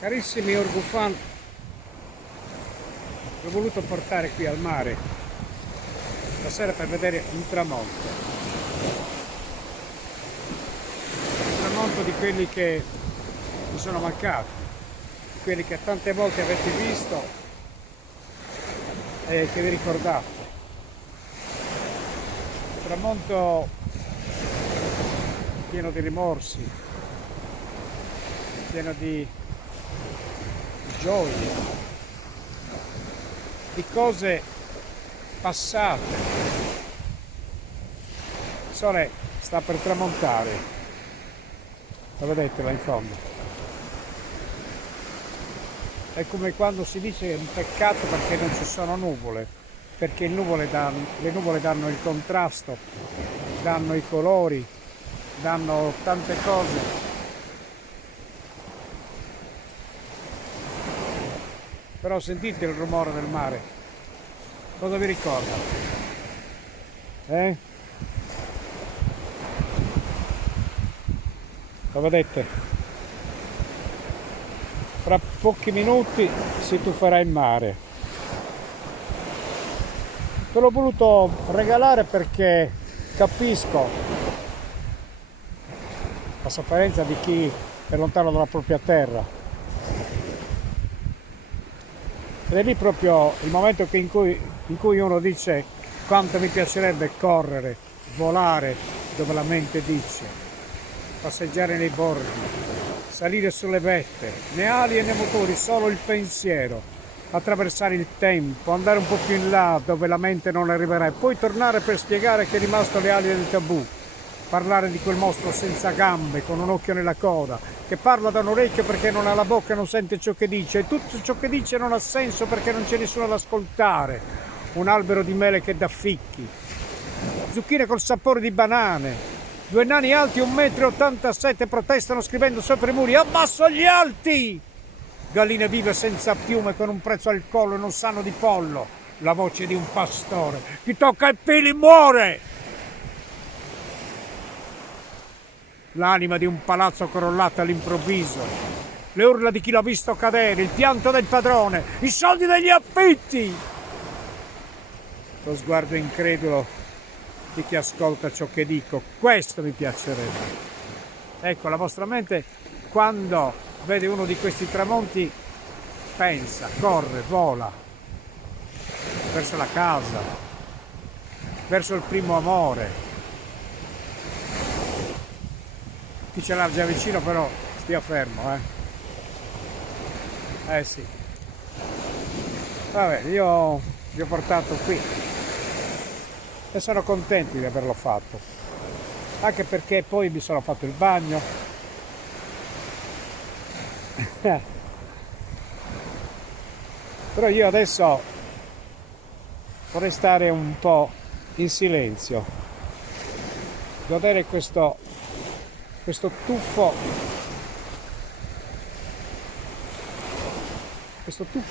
Carissimi Orgufan, l'ho voluto portare qui al mare stasera per vedere un tramonto di quelli che mi sono mancati, di quelli che tante volte avete visto e che vi ricordate. Un tramonto pieno di rimorsi, pieno di gioie, di cose passate. Il sole sta per tramontare, lo vedete là in fondo. È come quando si dice che è un peccato perché non ci sono nuvole, perché le nuvole danno il contrasto, danno i colori, danno tante cose. Però sentite il rumore del mare, cosa vi ricorda? Eh? Lo vedete? Fra pochi minuti si tufferà in mare. Te l'ho voluto regalare perché capisco la sofferenza di chi è lontano dalla propria terra. Ed è lì proprio il momento in cui uno dice quanto mi piacerebbe correre, volare dove la mente dice, passeggiare nei borghi, salire sulle vette, né ali e né motori, solo il pensiero, attraversare il tempo, andare un po' più in là dove la mente non arriverà e poi tornare per spiegare che è rimasto le ali del tabù. Parlare di quel mostro senza gambe, con un occhio nella coda, che parla da un orecchio perché non ha la bocca e non sente ciò che dice, e tutto ciò che dice non ha senso perché non c'è nessuno ad ascoltare. Un albero di mele che dà fichi, zucchine col sapore di banane, due nani alti 1,87 m protestano scrivendo sopra i muri: abbasso gli alti! Galline vive senza piume con un prezzo al collo e non sanno di pollo. La voce di un pastore: chi tocca i peli muore! L'anima di un palazzo crollato all'improvviso, le urla di chi l'ha visto cadere, il pianto del padrone, i soldi degli affitti, lo sguardo incredulo di chi ascolta ciò che dico. Questo mi piacerebbe. Ecco, la vostra mente quando vede uno di questi tramonti pensa, corre, vola verso la casa, verso il primo amore. Chi ce l'ha già vicino però stia fermo, sì. Vabbè, io vi ho portato qui e sono contento di averlo fatto, anche perché poi mi sono fatto il bagno. Però io adesso vorrei stare un po' in silenzio, godere questo tuffo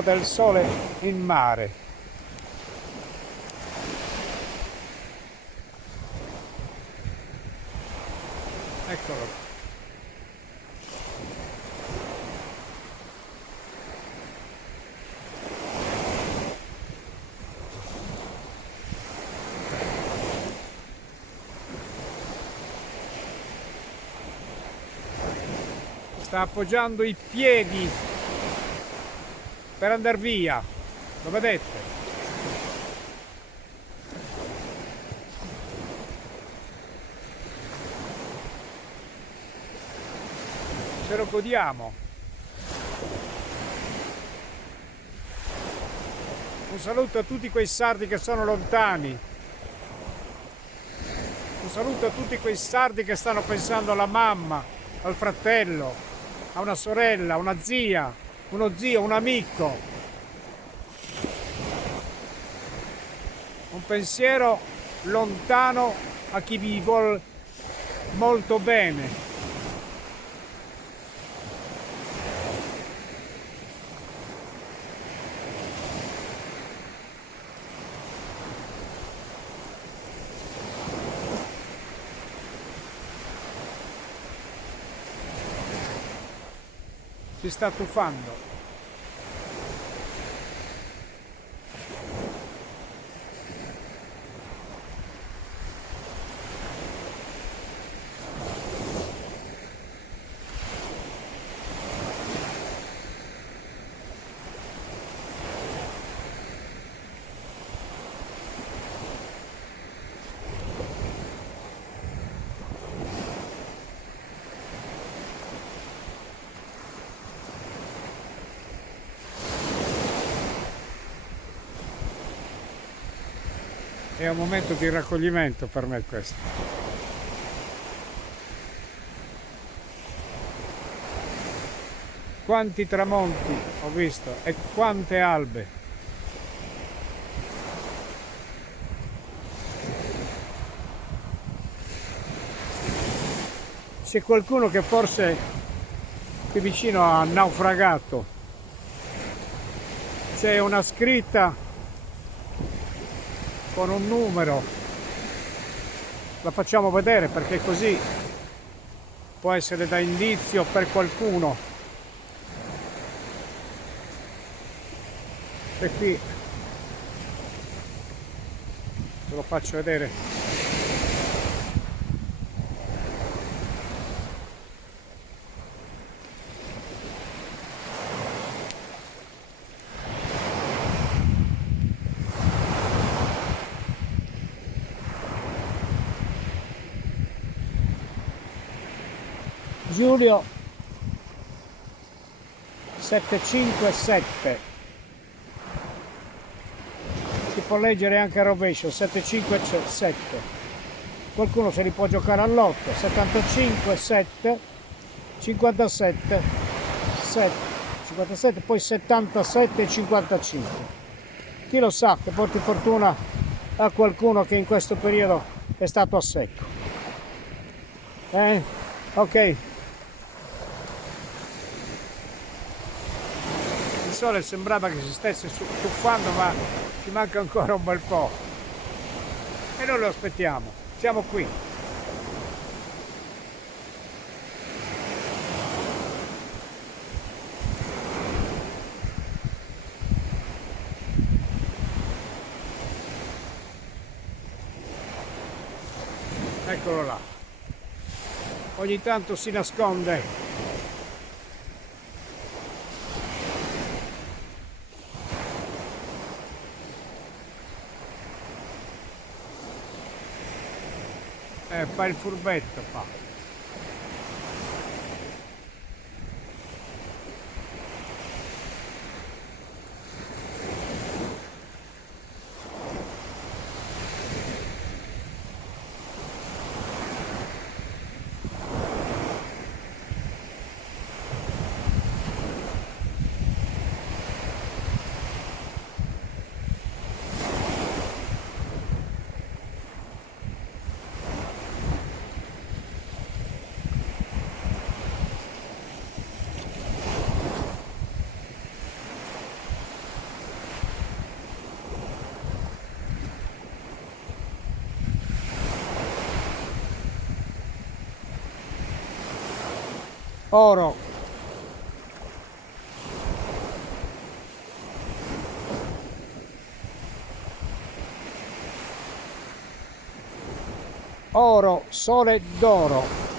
del sole in mare. Eccolo. Sta appoggiando i piedi per andare via, lo vedete? Ce lo godiamo. Un saluto a tutti quei sardi che sono lontani. Un saluto a tutti quei sardi che stanno pensando alla mamma, al fratello, a una sorella, a una zia, uno zio, un amico. Un pensiero lontano a chi vi vuol molto bene. si sta tuffando. È un momento di raccoglimento per me questo. Quanti tramonti ho visto e quante albe. C'è qualcuno che forse qui vicino ha naufragato. C'è una scritta con un numero, la facciamo vedere perché così può essere da indizio per qualcuno. E qui ve lo faccio vedere. Giulio 757, si può leggere anche a rovescio 757, qualcuno se li può giocare all'otto. 75 7 57 7 57, poi 77 55. Chi lo sa, che porti fortuna a qualcuno che in questo periodo è stato a secco. Ok. Il sole sembrava che si stesse tuffando, ma ci manca ancora un bel po'. E noi lo aspettiamo, siamo qui. Eccolo là. Ogni tanto si nasconde. Fa il furbetto, fa. Oro. Oro, sole d'oro.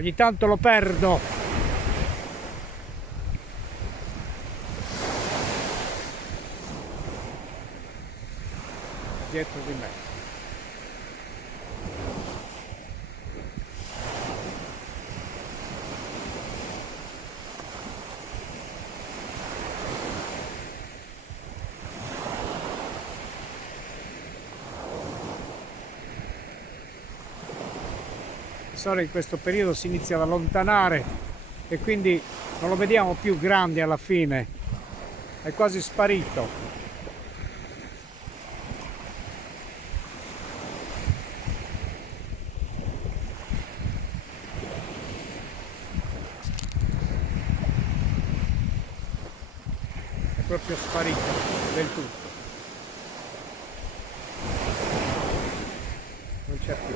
Ogni tanto lo perdo. Dietro di me. sole in questo periodo si inizia ad allontanare e quindi non lo vediamo più grande alla fine, è quasi sparito. È proprio sparito del tutto, non c'è più.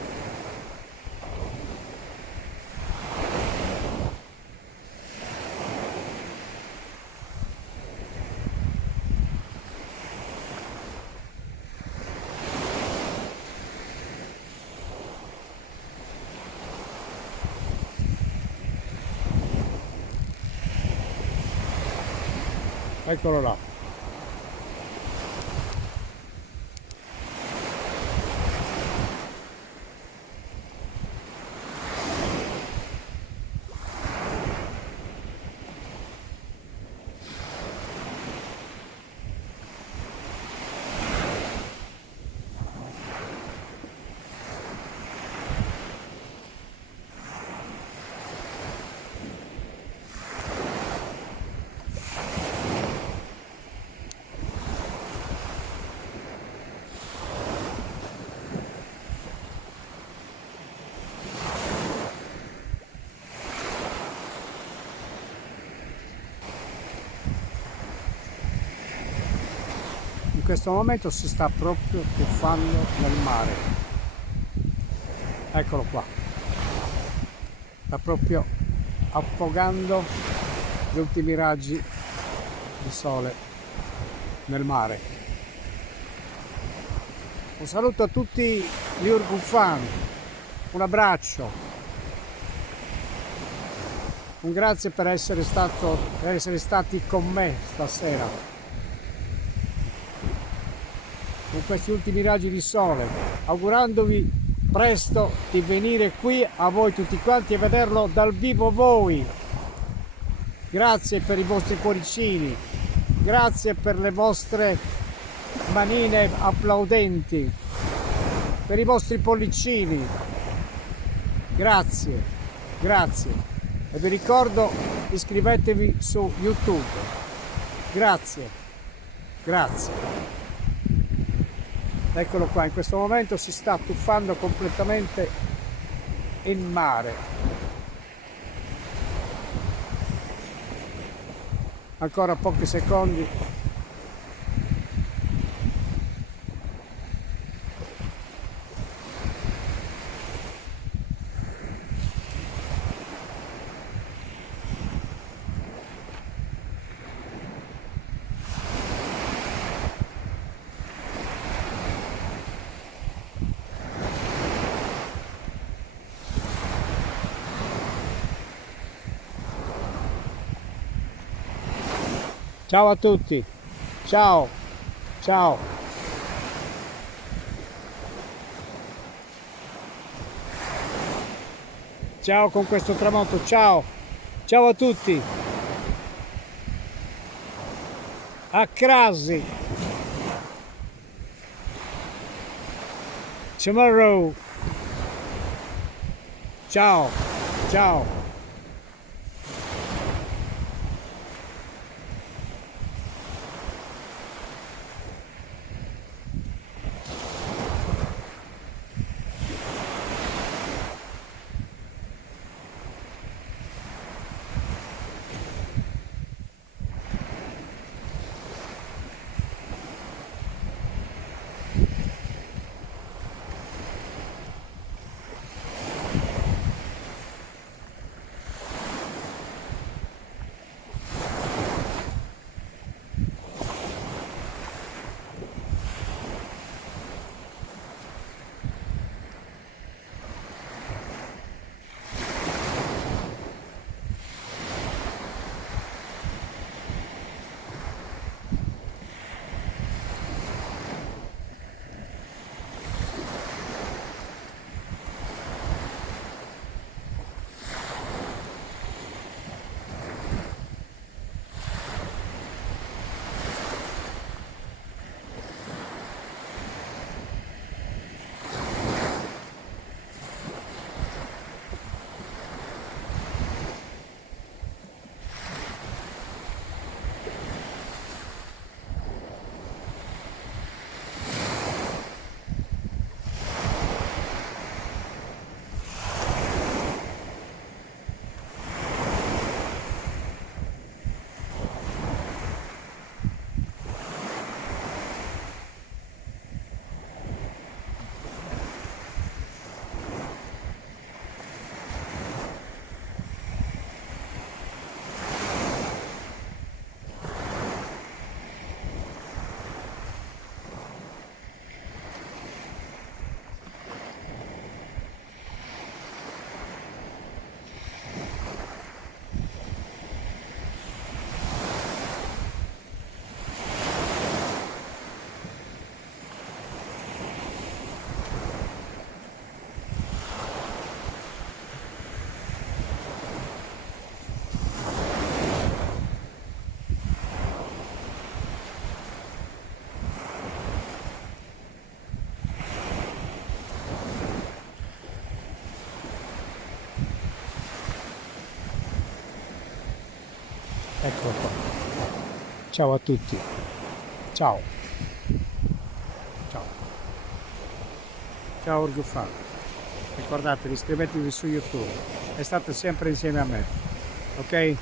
Eccolo là. In questo momento si sta proprio tuffando nel mare. Eccolo qua. Sta proprio affogando gli ultimi raggi di sole nel mare. Un saluto a tutti gli Urgufan, un abbraccio, un grazie per essere stati con me stasera con questi ultimi raggi di sole, augurandovi presto di venire qui a voi tutti quanti e vederlo dal vivo voi. Grazie per i vostri cuoricini, grazie per le vostre manine applaudenti, per i vostri pollicini, grazie, grazie. E vi ricordo, iscrivetevi su YouTube. Grazie, grazie. Eccolo qua, in questo momento si sta tuffando completamente in mare. Ancora pochi secondi. Ciao a tutti, ciao, ciao. Ciao con questo tramonto, ciao, ciao a tutti. A Crasi. Tomorrow. Ciao, ciao. Eccolo qua. Ciao a tutti. Ciao. Ciao. Ciao Orgufà. Ricordatevi, iscrivetevi su YouTube e state sempre insieme a me. Ok?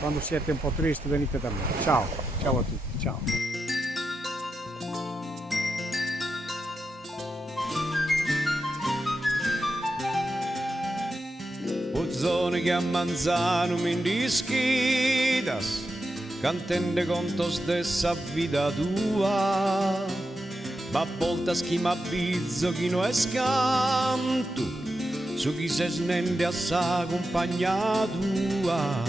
Quando siete un po' tristi venite da me. Ciao. Ciao a tutti. Ciao. Zone che a manzano mi indischidas, cantende contos dessa vida tua, ma volta schima bizzo chi no es canto, su chi se snende a sa compagna tua,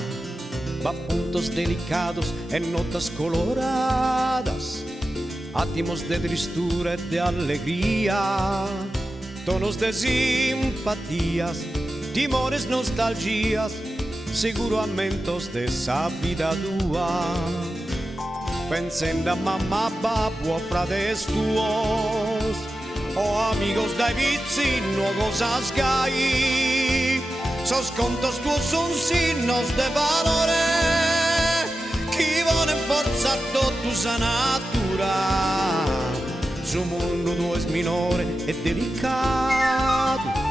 ma puntos delicados en notas coloradas, átimos de tristura y de alegría, tonos de simpatías, timores, nostalgias, seguramentos de esa vida tua. Pensando a mamma, babbo, a frades tuos, o amigos dai vicino, cosas gai, sos contos tuos son signos de valore, chi vuole forzato tu sa natura, su mundo tuo es minore e delicato.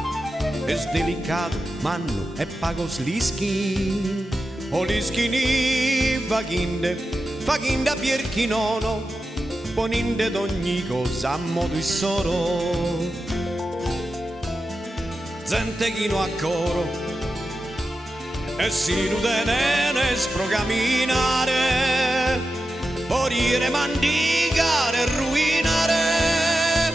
Es delicado, mano, e pagos lischi, o lischini vaginde per chi nono, poninde d'ogni cosa a modo e solo. Gente chi no a coro, e si nudene sprocamminare, morire, mandigare, ruinare,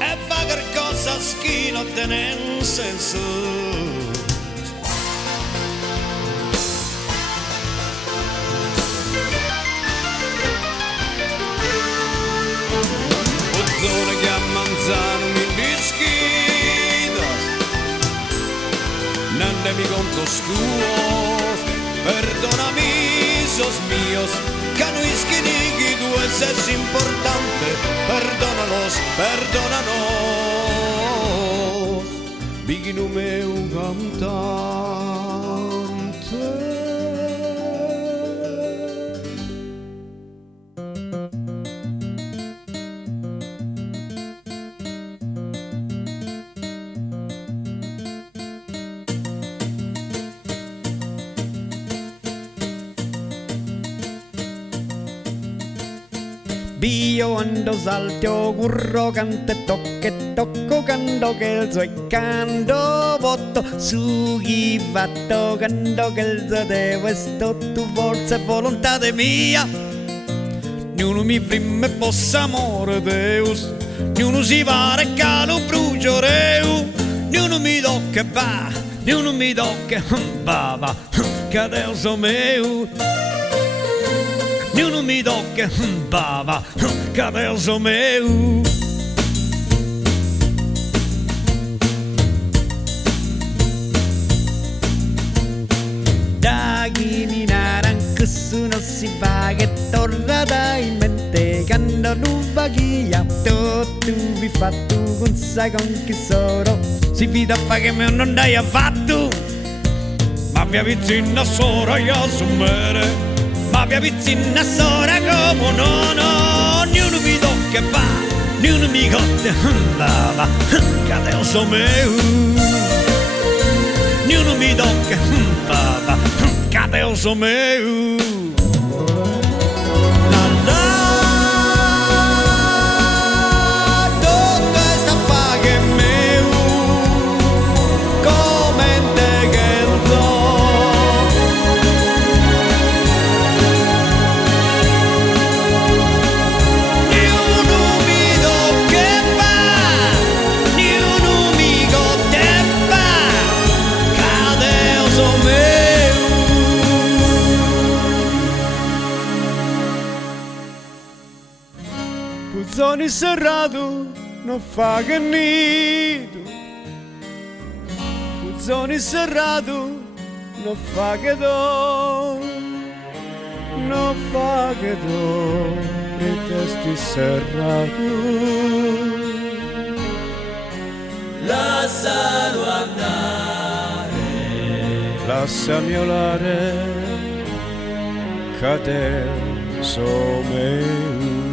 e fa qualcosa che non tenen senso. Zona che a manzano mi disquidas, nande mi contos tuos, perdonami, sos míos, que no es que ni tú es importante, perdónanos, perdónanos, vigino meu cantante. Io ando salto, curro, cante, tocco, canto che il suo canto botto, su chi va toccando che il suo devo sto tu forza e volontà de mia. Niuno mi prime possa amore Deus, niuno si pare calo brucio reu, niuno mi tocca va, niuno mi tocca va, che Deus o meu. Niuno mi tocca, bava, che Deus o meu. Da chi minare anche se non si fa, che torna dai mente, quando tu va via, tu vi fatto con sai con chi sono, si fida a fa che me non dai affatto, ma via vicino a sora io assumere. Ma via vicina sora come no, niuno mi tocca va, niuno mi cotta va, che Deus o meu. Niuno mi tocca va, che Deus o meu. Puzzoni serrato non fa che nido, puzzoni serrato non fa che do, non fa che do, e testi serrato. Lascialo andare, lasciami olare, cadere so meu.